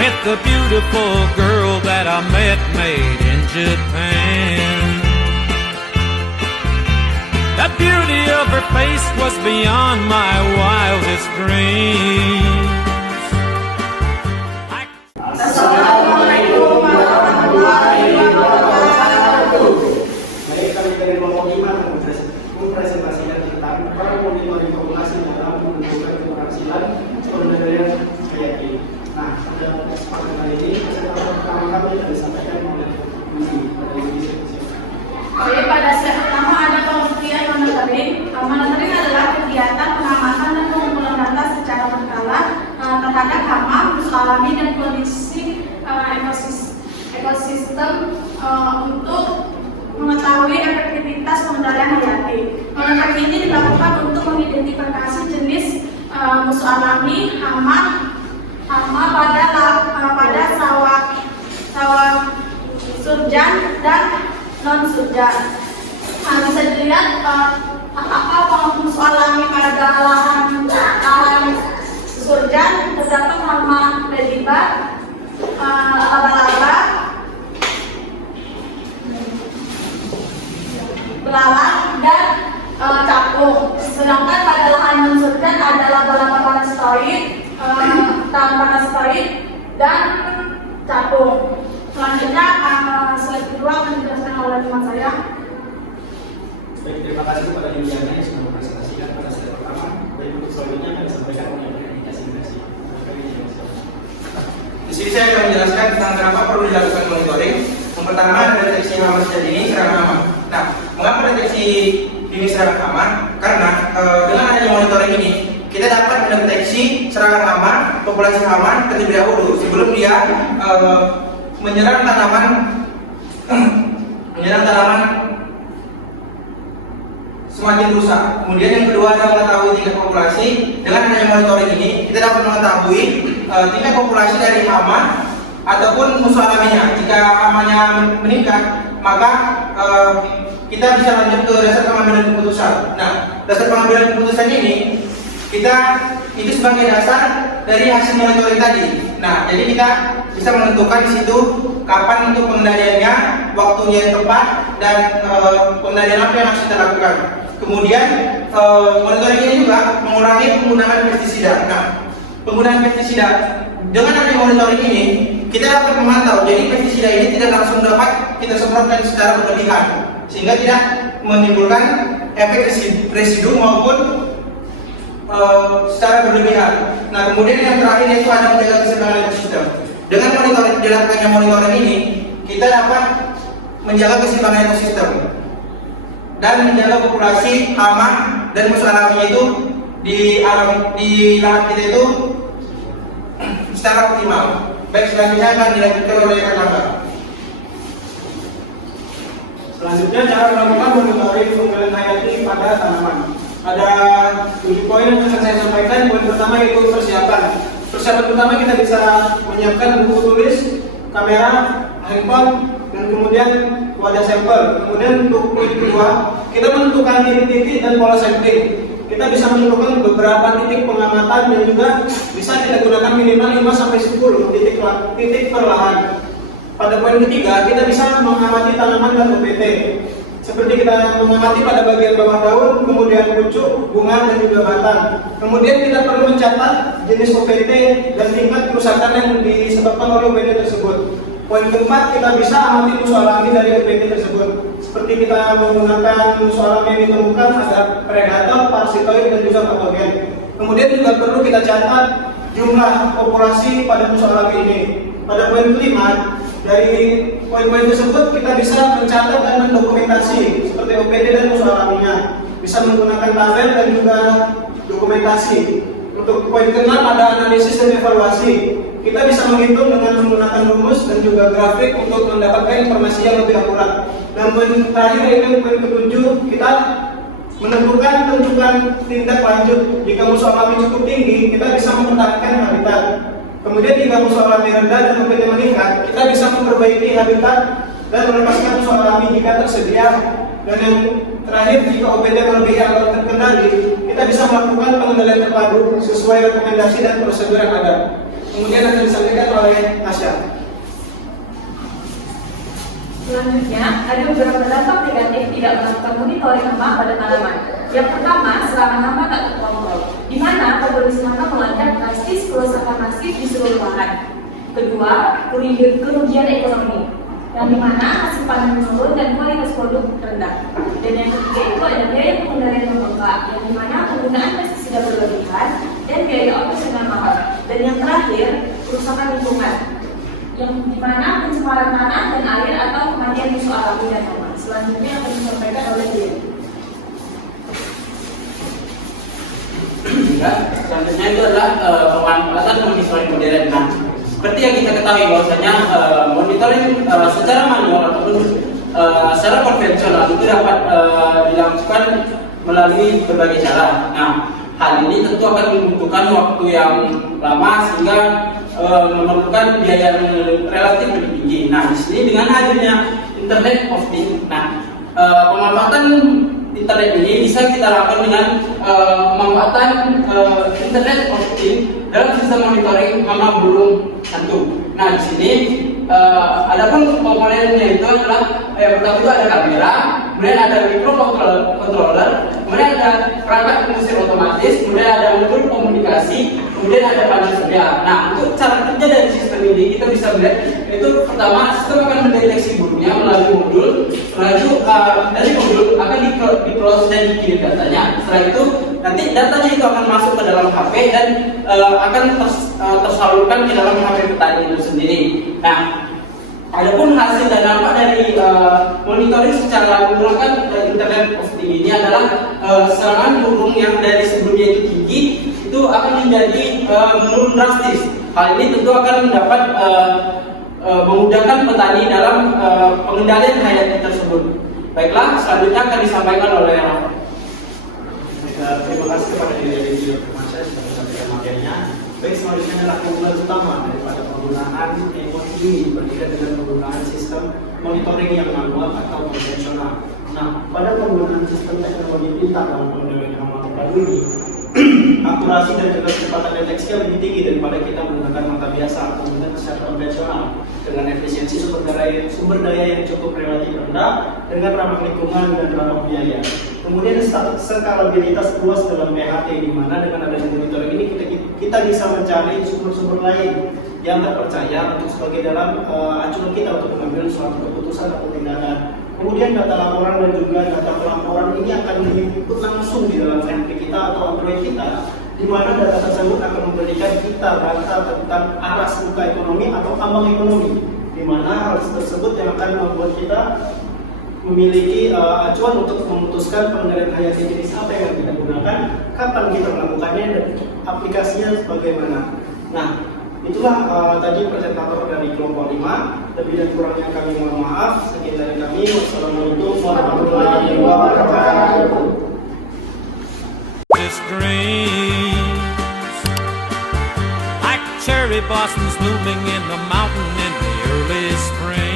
with the beautiful girl that I met made in Japan. The beauty of her face was beyond my wildest dreams. Assalamualaikum warahmatullahi wabarakatuh. Baik, kami dari kelompok 5 mempresentasikan tentang para pemimpin informasi dalam menentukan keberhasilan pengendalian kayak. Nah, pada kesempatan kali ini kesempatan pertama kami akan disampaikan oleh Oke, pada set pertama ada pengertian monitoring adalah kegiatan pengamatan dan pengumpulan data secara berkala terhadap hama, musuh alami dan kondisi ekosistem untuk mengetahui efektivitas pengendalian hayati. Monitoring ini dilakukan untuk mengidentifikasi jenis musuh alami hama pada sawah surjan dan non surjan. Bisa dilihat apa musuh alami pada lahan surjan terdapat hama ladybug, laba-laba, belalang dan capung. Sedangkan pada lahan non surjan ada laba-laba parastoid, parastoid dan capung. Selanjutnya slide kedua akan dijelaskan oleh teman saya. Baik, terima kasih kepada Yuliana yang sudah mempresentasikan pada slide pertama. Baik, untuk selanjutnya akan disampaikan oleh indikasi-indikasi. Di sini saya akan menjelaskan tentang kenapa perlu dilakukan monitoring. Yang pertama, deteksi hama sejak dini serang hama. Nah, mengapa deteksi dini serang hama? Karena dengan adanya monitoring ini, kita dapat mendeteksi serangan hama, populasi hama terlebih dahulu sebelum dia menyerang tanaman semakin rusak. Kemudian yang kedua adalah mengetahui tingkat populasi. Dengan adanya monitoring ini, kita dapat mengetahui tingkat populasi dari hama ataupun musuh alaminya. Jika hamanya meningkat, maka kita bisa lanjut ke dasar pengambilan keputusan. Nah, dasar pengambilan keputusan ini itu sebagai dasar dari hasil monitoring tadi. Nah, jadi kita bisa menentukan di situ kapan untuk pengendaliannya, waktunya yang tepat, dan pengendalian apa yang harus kita lakukan. Kemudian monitoring ini juga mengurangi penggunaan pestisida. Nah, penggunaan pestisida dengan adanya monitoring ini kita dapat memantau. Jadi pestisida ini tidak langsung dapat kita semprotkan secara berlebihan, sehingga tidak menimbulkan efek residu maupun secara berlebihan. Nah, kemudian yang terakhir yaitu ada menjaga keseimbangan ekosistem. Dengan dilakukannya monitoring ini, kita dapat menjaga keseimbangan ekosistem dan menjaga populasi hama dan musuh alami itu di lahan kita itu secara optimal. Baik, selanjutnya akan dilanjutkan oleh rekan-rekan. Selanjutnya, cara melakukan monitoring pengendalian hayati pada tanaman. Ada 7 poin yang akan saya sampaikan. Poin pertama yaitu persiapan. Persiapan pertama kita bisa menyiapkan buku tulis, kamera, handphone, dan kemudian wadah sampel. Kemudian untuk poin kedua, kita menentukan titik-titik dan pola sampling. Kita bisa menentukan beberapa titik pengamatan dan juga bisa kita gunakan minimal 5-10 titik per lahan. Pada poin ketiga, kita bisa mengamati tanaman dan OPT. Seperti kita mengamati pada bagian bawah daun, kemudian pucuk, bunga, dan juga batang. Kemudian kita perlu mencatat jenis OPT dan tingkat kerusakan yang disebabkan oleh OPT tersebut. Poin keempat, kita bisa amati musuh alami dari OPT tersebut. Seperti kita menggunakan musuh alami yang ditemukan ada predator, parasitoid, dan juga patogen. Kemudian juga perlu kita catat jumlah populasi pada musuh alami ini. Pada poin kelima, dari poin-poin tersebut kita bisa mencatat dan mendokumentasi seperti OPT dan musuh alaminya. Bisa menggunakan tabel dan juga dokumentasi. Untuk poin keenam ada analisis dan evaluasi. Kita bisa menghitung dengan menggunakan rumus dan juga grafik untuk mendapatkan informasi yang lebih akurat. Dan poin terakhir yaitu poin ketujuh, kita tentukan tindak lanjut. Jika musuh alami cukup tinggi, kita bisa mempertahankan habitat. Kemudian jika musuh alami rendah dan OPT meningkat, kita bisa memperbaiki habitat dan melepaskan musuh alami jika tersedia. Dan yang terakhir, jika OPT melebihi atau terkendali, kita bisa melakukan pengendalian terpadu sesuai rekomendasi dan prosedur yang ada. kemudian akan disampaikan oleh Tasya. Selanjutnya, ada beberapa dampak negatif tidak melakukan monitoring hama pada tanaman. Yang pertama, serangan hama tak terkontrol, di mana populasi hama melonjak drastis, kerusakan masif di seluruh lahan. Kedua, kerugian ekonomi, yang dimana hasil panen menurun dan kualitas produk rendah. Dan yang ketiga itu ada biaya pengendalian membengkak, yang dimana penggunaan pestisida berlebihan dan biaya operasional mahal. Dan yang terakhir, kerusakan lingkungan, yang dimana pencemaran tanah dan air atau kematian musuh alami dan hama. Selanjutnya akan disampaikan oleh dia. Selanjutnya itu adalah pemanfaatan monitoring modern. Nah, seperti yang kita ketahui bahwasanya monitoring secara manual ataupun secara konvensional itu dapat dilakukan melalui berbagai cara. Nah, hal ini tentu akan membutuhkan waktu yang lama sehingga memerlukan biaya yang relatif lebih tinggi. Nah, di sini dengan hadirnya Internet of Things, pemanfaatan internet ini bisa kita lakukan dengan pemanfaatan Internet of Things dalam sistem monitoring hama burung hantu. Nah, di sini adapun komponennya itu adalah yang pertama itu ada kamera, kemudian ada microcontroller, kemudian ada perangkat pengusir otomatis, kemudian ada modul komunikasi, kemudian ada panel surya. Nah, untuk cara kerja dari sistem ini kita bisa melihat itu pertama sistem akan mendeteksi burungnya melalui modul, lalu dari modul akan di-close dan dikirim datanya. Setelah itu nanti datanya itu akan masuk ke dalam HP dan akan tersalurkan ke dalam HP petani itu sendiri. Nah, adapun hasil dan dampak dari monitoring secara menggunakan Internet of Things ini adalah serangan burung yang dari sebelumnya itu tinggi itu akan menjadi menurun drastis. Hal ini tentu akan dapat memudahkan petani dalam pengendalian hayati tersebut. Baiklah, selanjutnya akan disampaikan oleh Rafa. Terima kasih kepada Diri Firmansyah sudah menyampaikan materinya. Baik, selanjutnya adalah keunggulan utama daripada penggunaan emosi ini berbeda dengan penggunaan sistem monitoring yang manual atau konvensional. Nah, pada penggunaan sistem teknologi pintar dalam pengendalian hama baru ini, akurasi dan juga kecepatan deteksi lebih tinggi daripada kita menggunakan mata biasa atau menggunakan secara konvensional dengan efisiensi sumber daya yang cukup relatif rendah dengan ramah lingkungan dan ramah biaya. Kemudian skalabilitas luas dalam PHT, di mana dengan adanya monitoring ini kita bisa mencari sumber-sumber lain yang terpercaya untuk sebagai dalam acuan kita untuk mengambil suatu keputusan atau tindakan. Kemudian data laporan dan juga data pelaporan ini akan diinput langsung di dalam handphone kita atau Android kita, di mana data tersebut akan memberikan kita data tentang aras muka ekonomi atau ambang ekonomi, di mana hal tersebut yang akan membuat kita memiliki acuan untuk memutuskan pengendalian hayati jenis apa yang kita gunakan, kapan kita melakukannya, dan aplikasinya bagaimana. Nah, itulah tadi presentator dari kelompok 5. Lebih dan kurangnya kami mohon maaf. Sekian dari kami. Wassalamualaikum warahmatullahi wabarakatuh. This dreams like cherry blossoms blooming in the mountain in the early spring.